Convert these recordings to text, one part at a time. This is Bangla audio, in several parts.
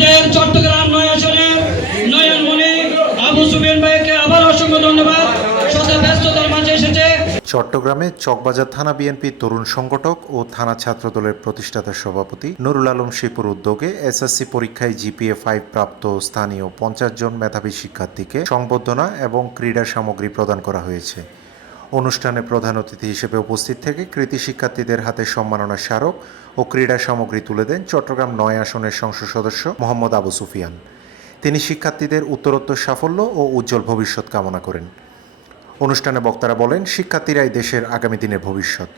আমাদের চট্টগ্রাম ৯ আসনের নয়নমণি আবু সুফিয়ান ভাইকে আবার অসংখ্য ধন্যবাদ। শত ব্যস্ততার মাঝে এসেছে। চট্টগ্রামে চকবাজার থানা বিএনপির তরুণ সংগঠক ও থানা ছাত্রদলের প্রতিষ্ঠাতা সভাপতি নুরুল আলম শিপুর উদ্যোগে এসএসসি পরীক্ষায় জিপিএ 5 প্রাপ্ত স্থানীয় 50 জন মেধাবী শিক্ষার্থীকে সংবর্ধনা এবং ক্রীড়া সামগ্রী প্রদান করা হয়েছে। অনুষ্ঠানে প্রধান অতিথি হিসেবে উপস্থিত থেকে কৃতি শিক্ষার্থীদের হাতে সম্মাননা স্মারক ও ক্রীড়া সামগ্রী তুলে দেন চট্টগ্রাম ৯ আসনের সংসদ সদস্য মোহাম্মদ আবু সুফিয়ান। তিনি শিক্ষার্থীদের উত্তরোত্তর সাফল্য ও উজ্জ্বল ভবিষ্যৎ কামনা করেন। অনুষ্ঠানে বক্তারা বলেন, শিক্ষার্থীরাই দেশের আগামী দিনের ভবিষ্যৎ।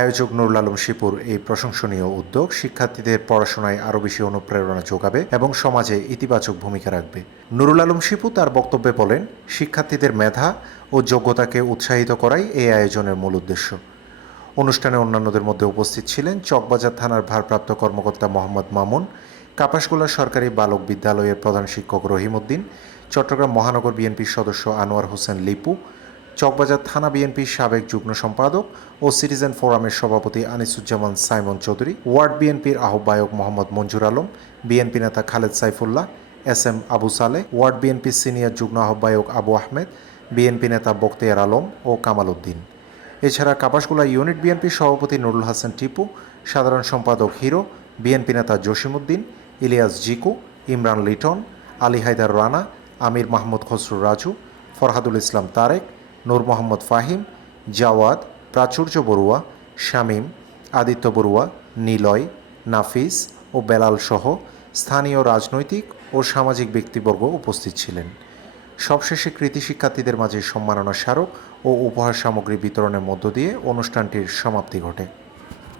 আয়োজক নুরুল আলম শিপুর এই প্রশংসনীয় উদ্যোগ শিক্ষার্থীদের পড়াশোনায় আরও বেশি অনুপ্রেরণা যোগাবে এবং সমাজে ইতিবাচক ভূমিকা রাখবে। নুরুল আলম শিপু তার বক্তব্যে বলেন, শিক্ষার্থীদের মেধা ও যোগ্যতাকে উৎসাহিত করাই এই আয়োজনের মূল উদ্দেশ্য। অনুষ্ঠানে অন্যান্যদের মধ্যে উপস্থিত ছিলেন চকবাজার থানার ভারপ্রাপ্ত কর্মকর্তা মোহাম্মদ মামুন, কাপাসগোলা সরকারি বালক বিদ্যালয়ের প্রধান শিক্ষক রহিমউদ্দিন, চট্টগ্রাম মহানগর বিএনপির সদস্য আনোয়ার হোসেন লিপু, চকবাজার থানা বিএনপির সাবেক যুগ্ম সম্পাদক ও সিটিজেন ফোরামের সভাপতি আনিসুজ্জামান সাইমন চৌধুরী, ওয়ার্ড বিএনপির আহ্বায়ক মোহাম্মদ মঞ্জুর আলম, বিএনপি নেতা খালেদ সাইফুল্লাহ, এস.এম. আবু সালেহ, ওয়ার্ড বিএনপির সিনিয়র যুগ্ম আহ্বায়ক আবু আহমেদ, বিএনপি নেতা বখতিয়ার আলম ও কামাল উদ্দিন। এছাড়া কাপাসগোলা ইউনিট বিএনপির সভাপতি নুরুল হাসান টিপু, সাধারণ সম্পাদক হিরো, বিএনপি নেতা জসিমউদ্দিন, ইলিয়াস জিকু, ইমরান লিটন, আলী হায়দার রানা, আমির মাহমুদ খসরু রাজু, ফরহাদুল ইসলাম তারেক, নূর মোহাম্মদ ফাহিম, জাওয়াদ, প্রাচুর্য বড়ুয়া, শামীম, আদিত্য বড়ুয়া, নিলয়, নাফিস ও বেলাল সহ স্থানীয় রাজনৈতিক ও সামাজিক ব্যক্তিবর্গ উপস্থিত ছিলেন। সবশেষে কৃতি শিক্ষার্থীদের মাঝে সম্মাননা স্মারক ও উপহার সামগ্রী বিতরণের মধ্য দিয়ে অনুষ্ঠানটির সমাপ্তি ঘটে।